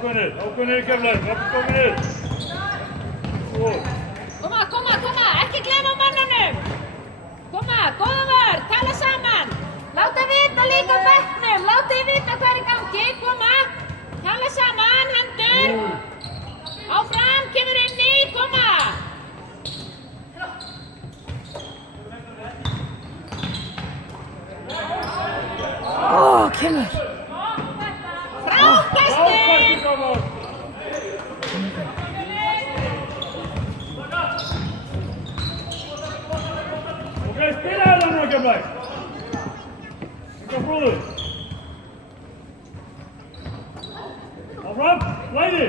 Ákveðnir Keflavík, ákveðnir. Koma, ekki gleyma mannunum. Koma, góða vörn, tala saman. Láta vita líka á bekknum, látið vita hvað í gangi, koma. Tala saman, hendur. Áfram, kemur inn í, koma. Kemur. Frákastið. Spila þetta nú Keflavík. Enga fróður. Áfram, flæði.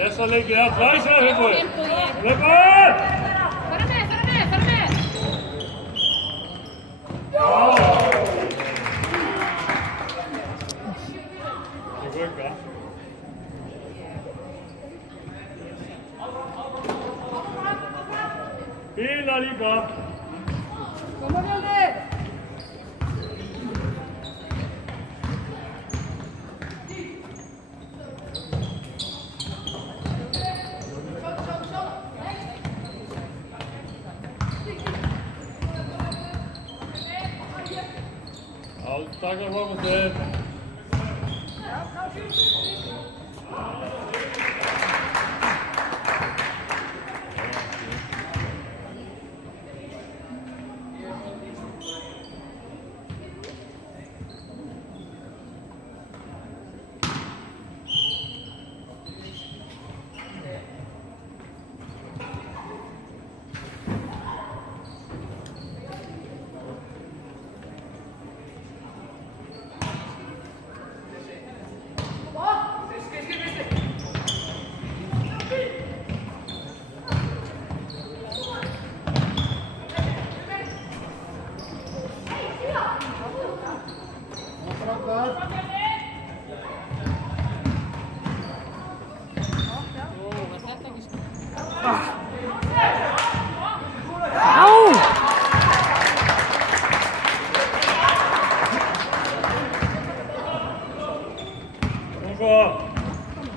Lesa leikið að flæsa Finnbogi. Finnbogi! Fara með. Ég vögga. Bíla líka. Koma Mjölnir. Taka fram á þér.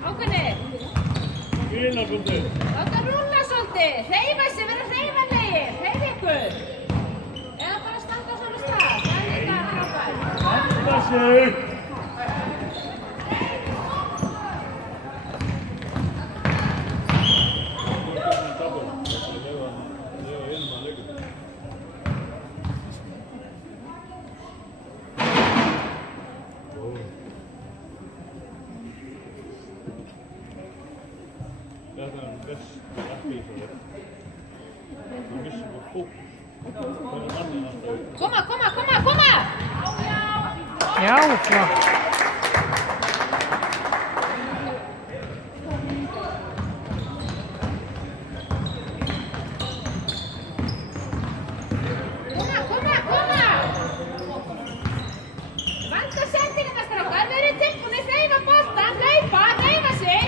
Ákveðnir. Fína Gunnur. Láta rúlla svolítið, hreyfa sig, vera hreyfanlegir, hreyfa ykkur. Eða bara standa svona stað, það er líka frábært. Standa sig. Þetta er best ekki í það. Þú missir bara fókus. Koma! Já, flott. Koma! Vanda sendingarnar strákar, verið tilbúnir, hreyfa boltann, hreyfa sig.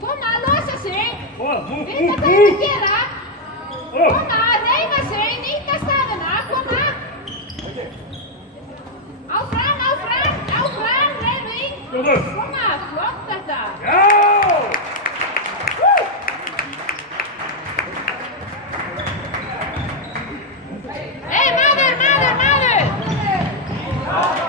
Koma, losa sig. Vita hvað þið að gera. Koma, hreyfa sig, nýta staðina, koma. Áfram, hreyfing. Koma, flott þetta. Já! Maður!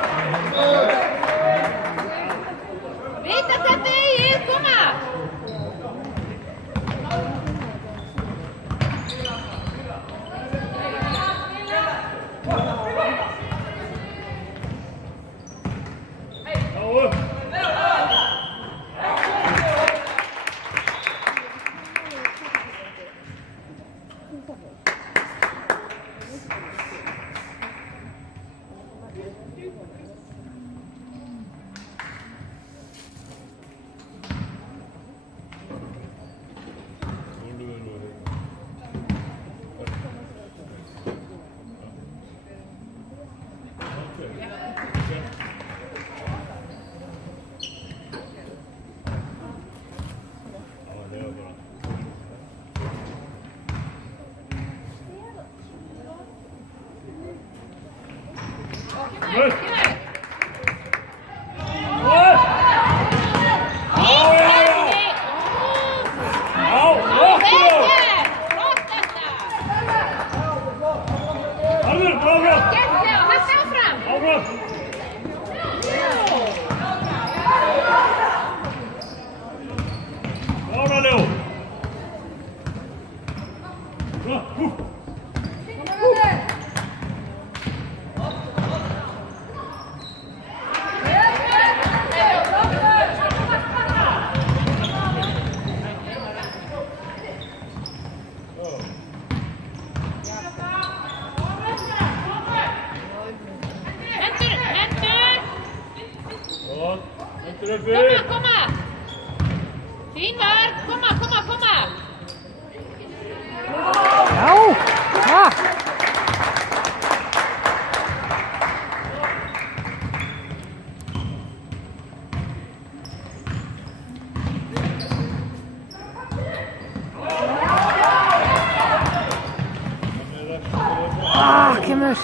Kemur.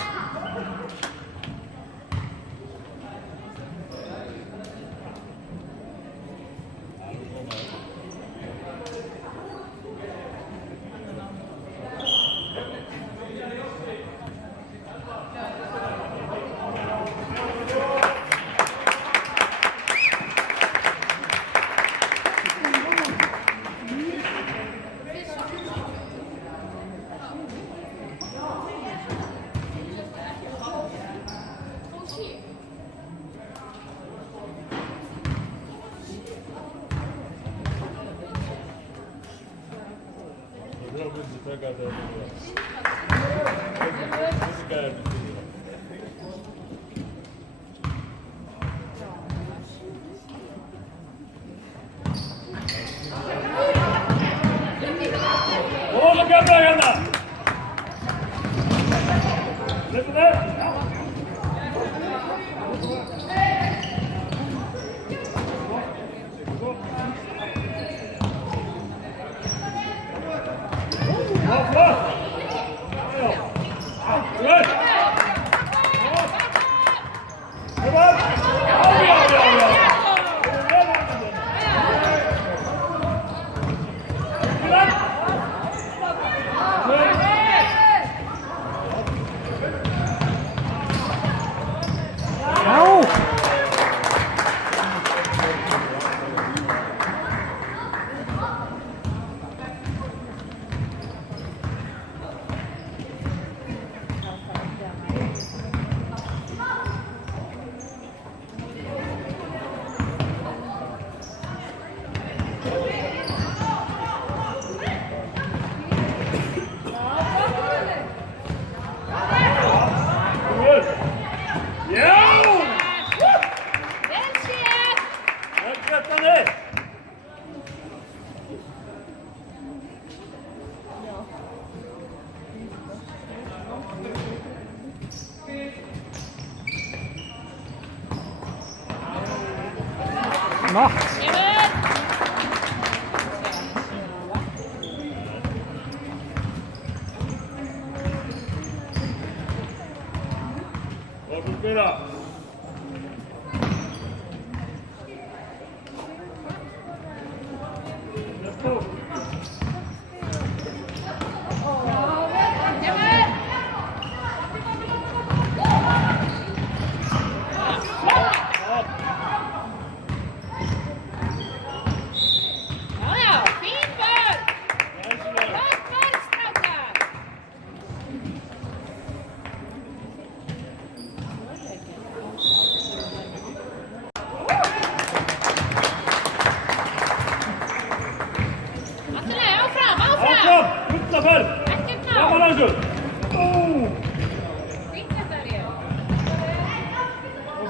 Macht.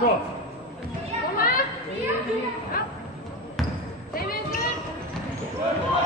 svo. Koma. Já. Þeim ykkur.